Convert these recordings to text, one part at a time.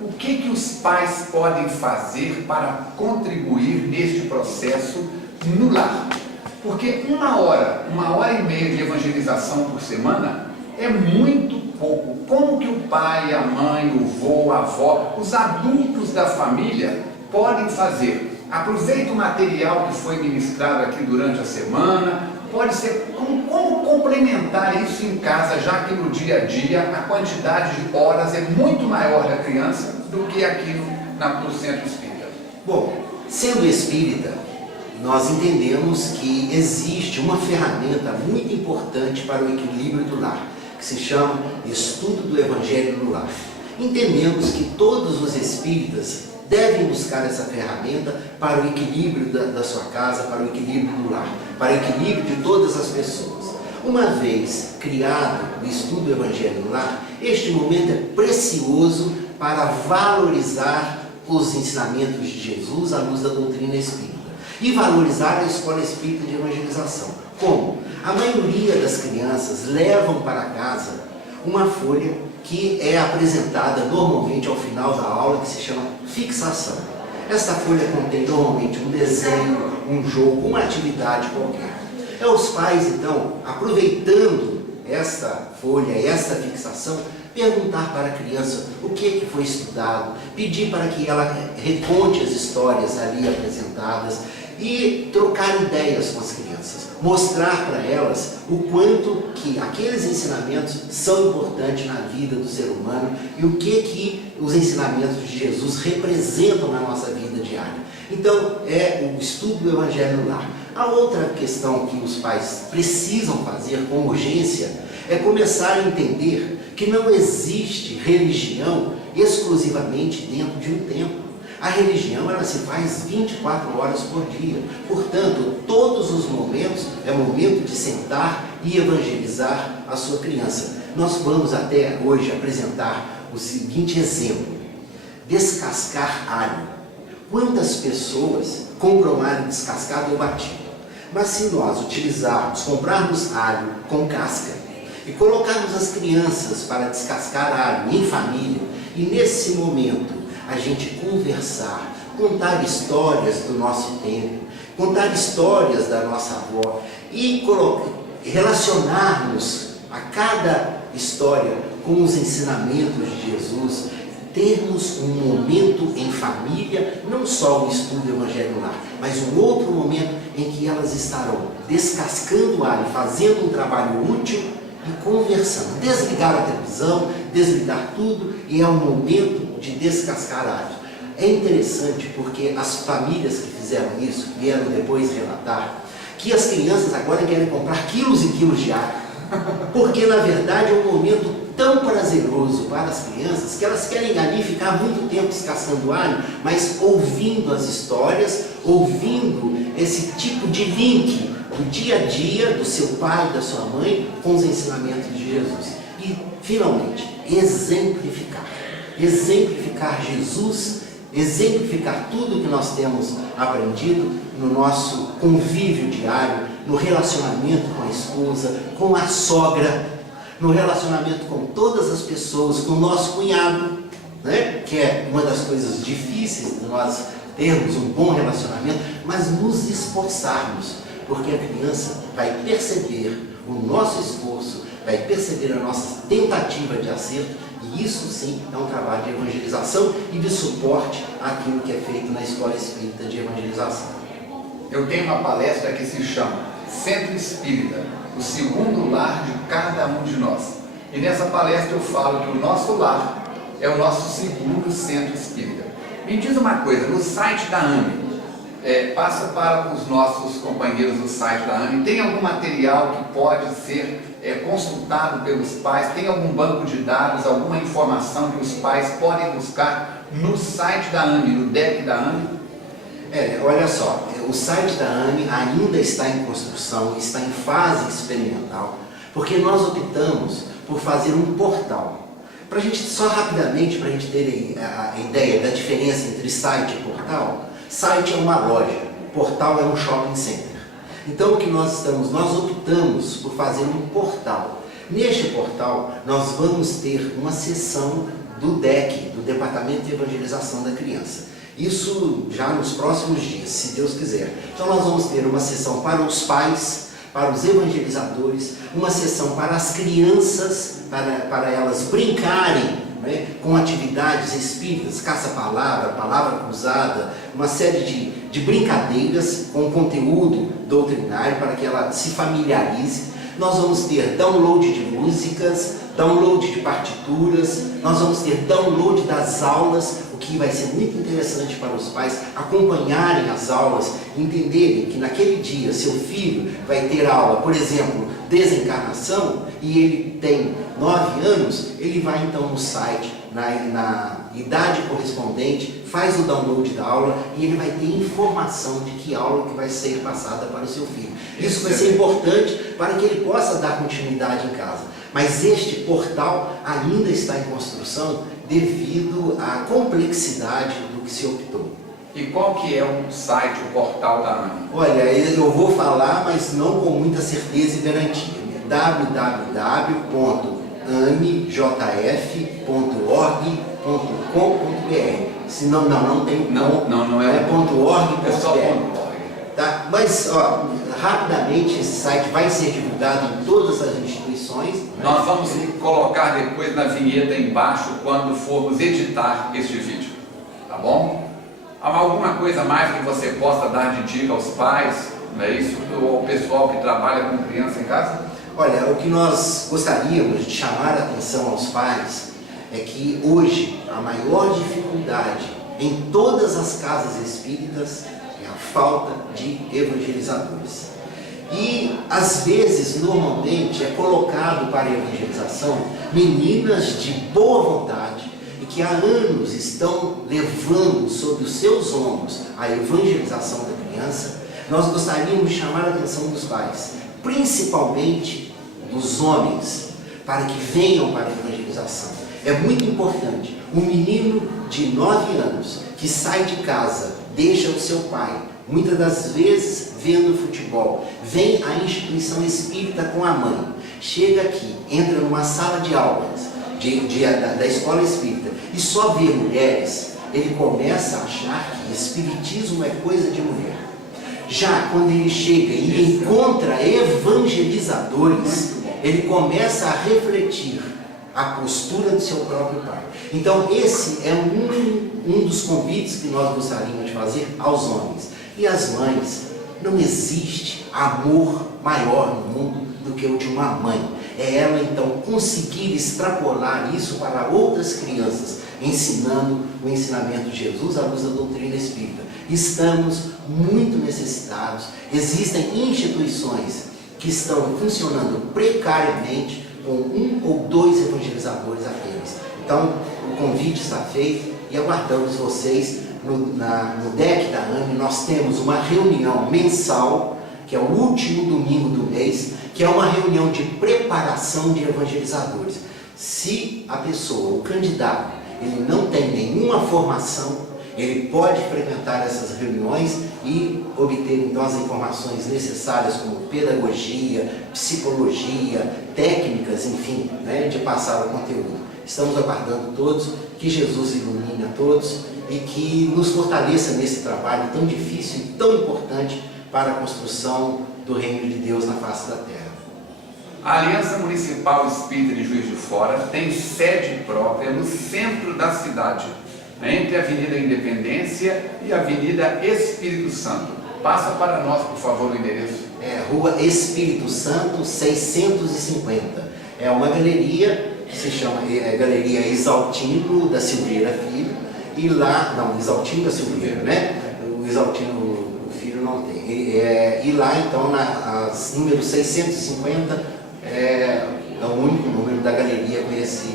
O que os pais podem fazer para contribuir neste processo no lar? Porque uma hora e meia de evangelização por semana é muito pouco. Como que o pai, a mãe, o vô, a avó, os adultos da família podem fazer? Aproveita o material que foi ministrado aqui durante a semana, pode ser como complementar isso em casa, já que no dia a dia a quantidade de horas é muito maior da criança do que aqui no centro espírita. Bom, sendo espírita, nós entendemos que existe uma ferramenta muito importante para o equilíbrio do lar, que se chama estudo do Evangelho no lar. Entendemos que todos os espíritas devem buscar essa ferramenta para o equilíbrio da sua casa, para o equilíbrio do lar, para o equilíbrio de todas as pessoas. Uma vez criado o estudo do Evangelho no lar, este momento é precioso para valorizar os ensinamentos de Jesus à luz da doutrina espírita e valorizar a escola espírita de evangelização. Como? A maioria das crianças levam para casa uma folha que é apresentada normalmente ao final da aula, que se chama fixação. Esta folha contém normalmente um desenho, um jogo, uma atividade qualquer. Os pais, então, aproveitando esta folha, esta fixação, perguntar para a criança o que foi estudado, pedir para que ela reconte as histórias ali apresentadas e trocar ideias com as crianças, mostrar para elas o quanto que aqueles ensinamentos são importantes na vida do ser humano e o que os ensinamentos de Jesus representam na nossa vida diária. Então, é o estudo do Evangelho no lar. A outra questão que os pais precisam fazer com urgência é começar a entender que não existe religião exclusivamente dentro de um templo. A religião, ela se faz 24 horas por dia. Portanto, todos os momentos é momento de sentar e evangelizar a sua criança. Nós vamos até hoje apresentar o seguinte exemplo: descascar alho. Quantas pessoas compram alho descascado ou batido? Mas se nós comprarmos alho com casca e colocarmos as crianças para descascar alho em família, e nesse momento a gente conversar, contar histórias do nosso tempo, contar histórias da nossa avó e relacionarmos a cada história com os ensinamentos de Jesus, termos um momento em família, não só o estudo do Evangelho no lar, mas um outro momento em que elas estarão descascando o alho, fazendo um trabalho útil e conversando. Desligar a televisão, desligar tudo, e é um momento de descascar alho. É interessante porque as famílias que fizeram isso vieram depois relatar que as crianças agora querem comprar quilos e quilos de alho, porque na verdade é um momento tão prazeroso para as crianças que elas querem ali ficar muito tempo descascando alho, mas ouvindo as histórias, ouvindo esse tipo de link do dia a dia do seu pai, da sua mãe, com os ensinamentos de Jesus. E, finalmente, exemplificar Jesus, exemplificar tudo que nós temos aprendido no nosso convívio diário, no relacionamento com a esposa, com a sogra, no relacionamento com todas as pessoas, com o nosso cunhado, né? Que é uma das coisas difíceis de nós termos um bom relacionamento, mas nos esforçarmos, porque a criança vai perceber o nosso esforço, vai perceber a nossa tentativa de acerto, e isso sim é um trabalho de evangelização e de suporte àquilo que é feito na Escola Espírita de Evangelização. Eu tenho uma palestra que se chama Centro Espírita, o segundo lar de cada um de nós. E nessa palestra eu falo que o nosso lar é o nosso segundo centro espírita. Me diz uma coisa, no site da AME, passa para os nossos companheiros do site da AME, tem algum material que pode ser consultado pelos pais? Tem algum banco de dados, alguma informação que os pais podem buscar no site da AME, no deck da AME? Olha só, o site da AME ainda está em construção, está em fase experimental, porque nós optamos por fazer um portal. Para a gente, só rapidamente, para a gente ter a ideia da diferença entre site e portal, site é uma loja, portal é um shopping center. Então o que nós optamos por fazer um portal. Neste portal nós vamos ter uma seção do DEC, do Departamento de Evangelização da Criança. Isso já nos próximos dias, se Deus quiser. Então nós vamos ter uma sessão para os pais, para os evangelizadores, uma sessão para as crianças, para elas brincarem, né, com atividades espíritas, caça-palavra, palavra cruzada, uma série de brincadeiras com conteúdo doutrinário para que ela se familiarize. Nós vamos ter download de músicas, download de partituras, nós vamos ter download das aulas, o que vai ser muito interessante para os pais acompanharem as aulas, entenderem que naquele dia seu filho vai ter aula, por exemplo, desencarnação, e ele tem 9 anos, ele vai então no site, na idade correspondente, faz o download da aula e ele vai ter informação de que aula que vai ser passada para o seu filho. Isso vai ser importante para que ele possa dar continuidade em casa. Mas este portal ainda está em construção devido à complexidade do que se optou. E qual que é o site, o portal da AME? Olha, eu vou falar, mas não com muita certeza e garantia. www.amejf.org.com.br. Se não tem não é .org.br. É só .org. Tá? Mas, rapidamente esse site vai ser divulgado em todas as instituições. Nós vamos colocar depois na vinheta embaixo quando formos editar este vídeo, tá bom? Há alguma coisa mais que você possa dar de dica aos pais, não é isso? Ou ao pessoal que trabalha com criança em casa? Olha, o que nós gostaríamos de chamar a atenção aos pais é que hoje a maior dificuldade em todas as casas espíritas é a falta de evangelizadores. E às vezes, normalmente, é colocado para a evangelização meninas de boa vontade e que há anos estão levando sobre os seus ombros a evangelização da criança. Nós gostaríamos de chamar a atenção dos pais, principalmente dos homens, para que venham para a evangelização. É muito importante. Um menino de 9 anos que sai de casa, deixa o seu pai, muitas das vezes vendo futebol, vem à instituição espírita com a mãe, chega aqui, entra numa sala de aulas da escola espírita e só vê mulheres, ele começa a achar que espiritismo é coisa de mulher. Já quando ele chega e encontra evangelizadores, ele começa a refletir a postura do seu próprio pai. Então esse é um dos convites que nós gostaríamos de fazer aos homens. E às mães, não existe amor maior no mundo do que o de uma mãe. É ela então conseguir extrapolar isso para outras crianças, ensinando o ensinamento de Jesus à luz da doutrina espírita. Estamos muito necessitados, existem instituições que estão funcionando precariamente com 1 ou 2 evangelizadores apenas. Então, o convite está feito e aguardamos vocês no DEC da AME. Nós temos uma reunião mensal, que é o último domingo do mês, que é uma reunião de preparação de evangelizadores. Se a pessoa, o candidato, ele não tem nenhuma formação, ele pode frequentar essas reuniões e obter então as informações necessárias como pedagogia, psicologia, técnicas, enfim, né, de passar o conteúdo. Estamos aguardando todos, que Jesus ilumine a todos e que nos fortaleça nesse trabalho tão difícil e tão importante para a construção do reino de Deus na face da terra. A Aliança Municipal Espírita de Juiz de Fora tem sede própria no centro da cidade, entre a Avenida Independência e a Avenida Espírito Santo. Passa para nós, por favor, o endereço. Rua Espírito Santo 650. É uma galeria que se chama Galeria Isaltino da Silveira Filho. E lá, não, Isaltino da Silveira, né? O Isaltino o Filho não tem. E lá, então, número 650 é o único número da galeria com esse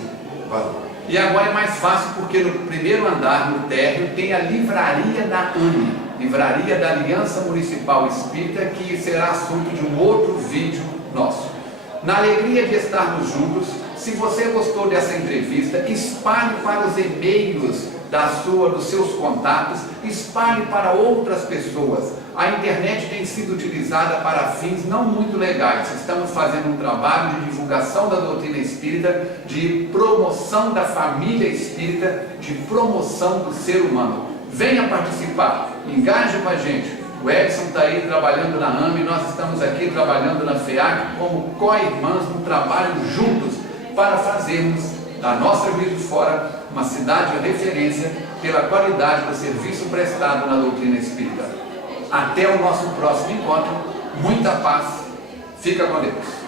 valor. E agora é mais fácil porque no primeiro andar, no térreo, tem a livraria da AME, Livraria da Aliança Municipal Espírita, que será assunto de um outro vídeo nosso. Na alegria de estarmos juntos, Se você gostou dessa entrevista, espalhe para os e-mails dos seus contatos, espalhe para outras pessoas. A internet tem sido utilizada para fins não muito legais. Estamos fazendo um trabalho de divulgação da doutrina espírita, de promoção da família espírita, de promoção do ser humano. Venha participar, engaje com a gente. O Edson está aí trabalhando na AME, nós estamos aqui trabalhando na FEAC como co-irmãs, um trabalho juntos para fazermos da nossa Juiz de Fora uma cidade de referência pela qualidade do serviço prestado na doutrina espírita. Até o nosso próximo encontro, muita paz, fica com Deus.